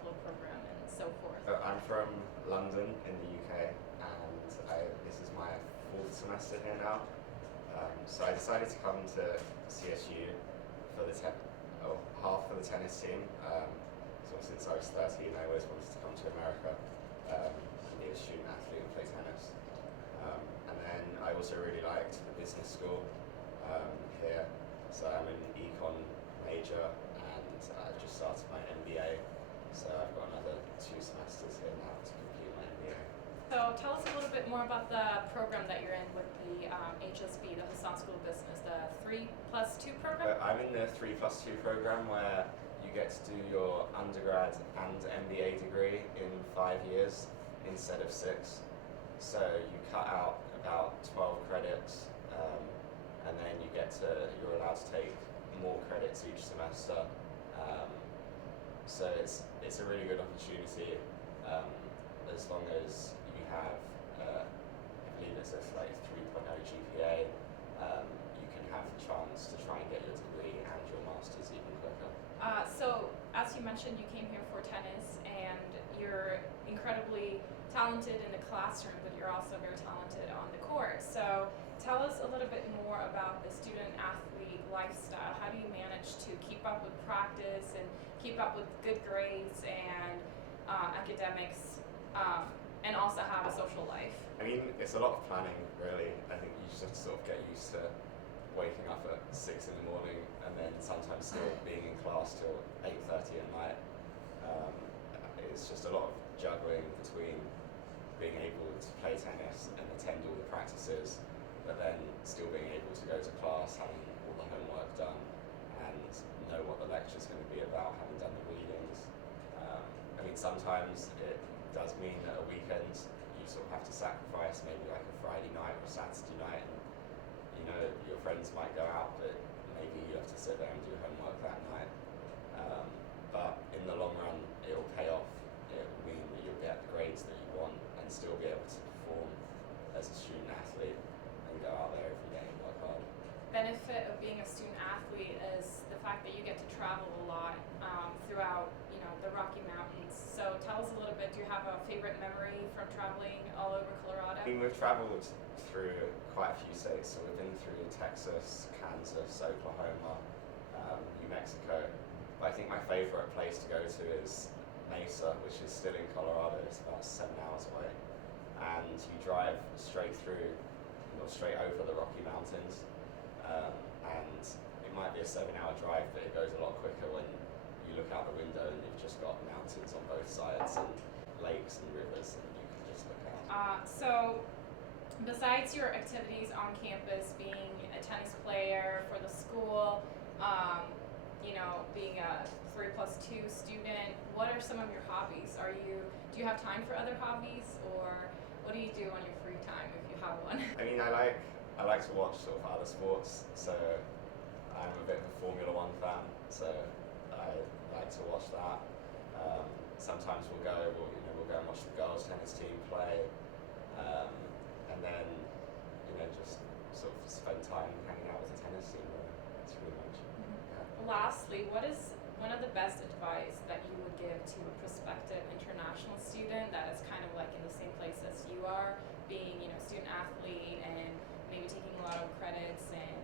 Pueblo program and so forth? I'm from London in the UK, and this is my fourth semester here now. So I decided to come to CSU for half for the tennis team. So since I was 13, I always wanted to come to America and be a student athlete and play tennis. And then I also really liked the business school here. So I'm an econ major, and I just started my MBA. So I've got another 2 semesters here now to complete my MBA. So tell us a little bit more about the program that you're in with the HSB, the Hassan School of Business, the 3+2 program? I'm in the 3+2 program where you get to do your undergrad and MBA degree in 5 years instead of 6. So you cut out about 12 credits, and then you're allowed to take more credits each semester. So it's a really good opportunity, as long as you have, I believe it's a 3.0 GPA, you can have the chance to try and get your degree and your master's even quicker. So as you mentioned, you came here for tennis, and you're incredibly talented in the classroom, but you're also very talented on the court. So tell us a little bit more about the student-athlete lifestyle. How do you manage to keep up with practice and keep up with good grades and academics, and also have a social life? I mean, it's a lot of planning, really. I think you just have to sort of get used to waking up at 6 in the morning and then sometimes still being in class till 8:30 at night. It's just a lot of juggling between being able to play tennis and attend all the practices, but then still being able to go to class, having all the homework done, and know what the lecture's going to be about, having done the readings. I mean, sometimes it does mean that a weekend you sort of have to sacrifice maybe like a Friday night or a Saturday night, and you know your friends might go out, but maybe you have to sit there and do homework that night. But in the long run, it'll pay off. It will mean that you'll get the grades that you want and still be able to perform as a student athlete and go out there every day and work hard. Benefit of being a student athlete is the fact that you get to travel a lot throughout, the Rocky Mountains. So tell us a little bit. Do you have a favorite memory from traveling all over Colorado? I mean, we've traveled through quite a few states. So we've been through Texas, Kansas, Oklahoma, New Mexico. But I think my favorite place to go to is Mesa, which is still in Colorado. It's about 7 hours away, and you drive straight through, straight over the Rocky Mountains, and it might be a 7-hour drive, but it goes a lot quicker when you look out the window and you've just got mountains on both sides and lakes and rivers, and you can just look out. So besides your activities on campus, being a tennis player for the school, being a 3+2 student, what are some of your hobbies? Do you have time for other hobbies, or what do you do on your free time if you have one? I mean, I like to watch sort of other sports, so I'm a bit of a Formula One fan, so I like to watch that. Sometimes we'll go and watch the girls' tennis team play, and then just sort of spend time hanging out with the tennis team. That's really much. Lastly, what is one of the best advice that you would give to a prospective international student that is kind of like in the same place as you are, being student athlete and maybe taking a lot of credits, and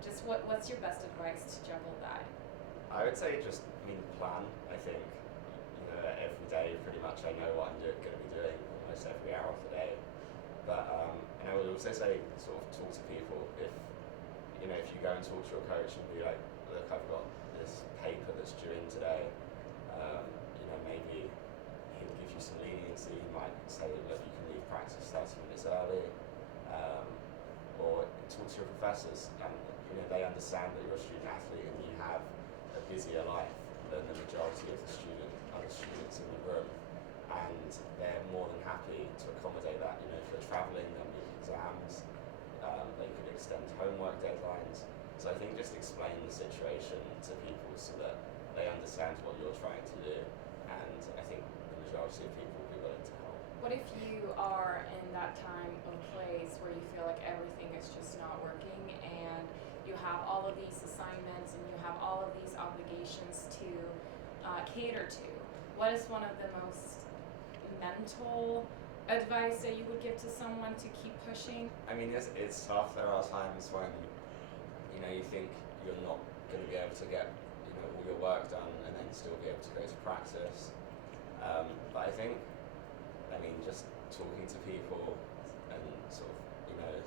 just what's your best advice to juggle that? I would say plan. I think every day pretty much I know what I'm going to be doing almost every hour of the day. But and I would also say sort of talk to people. If you go and talk to your coach and be like, look, I've got this paper that's due in today. Maybe he'll give you some leniency. He might say, look, you can leave practice 30 minutes early, or talk to your professors. And they understand that you're a student athlete and you have a busier life than the majority of the other students in the room, and they're more than happy to accommodate that. If you're traveling, there'll be exams. They could extend homework deadlines. So I think just explain the situation to people so that they understand what you're trying to do, and I think the majority of people will be willing to help. What if you are in that time of place where you feel like everything is just not working, and you have all of these assignments and you have all of these obligations to cater to? what is one of the most mental advice that you would give to someone to keep pushing? I mean, it's tough. There are times when, you think you're not going to be able to get, all your work done and then still be able to go to practice. But I think, just talking to people and sort of,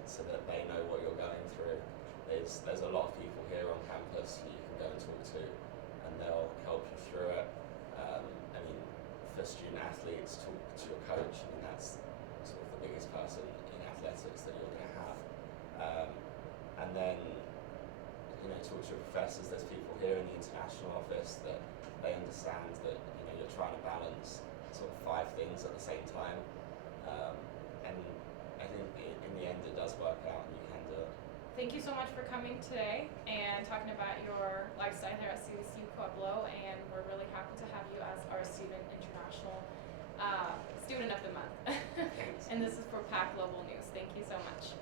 so that they know what you're going through. There's a lot of people here on campus who you can go and talk to, and they'll help you through it. For student athletes, talk to your coach. That's sort of the biggest person in athletics that you're going to have. And then, talk to your professors. There's people here in the international office that they understand that you're trying to balance sort of 5 things at the same time. And I think in the end it does work out, and you can do it. Thank you so much for coming today and talking about your lifestyle here at CSU-Pueblo, and we're really happy to have you as our international student of the month. Thanks. And this is for PAC Global News. Thank you so much.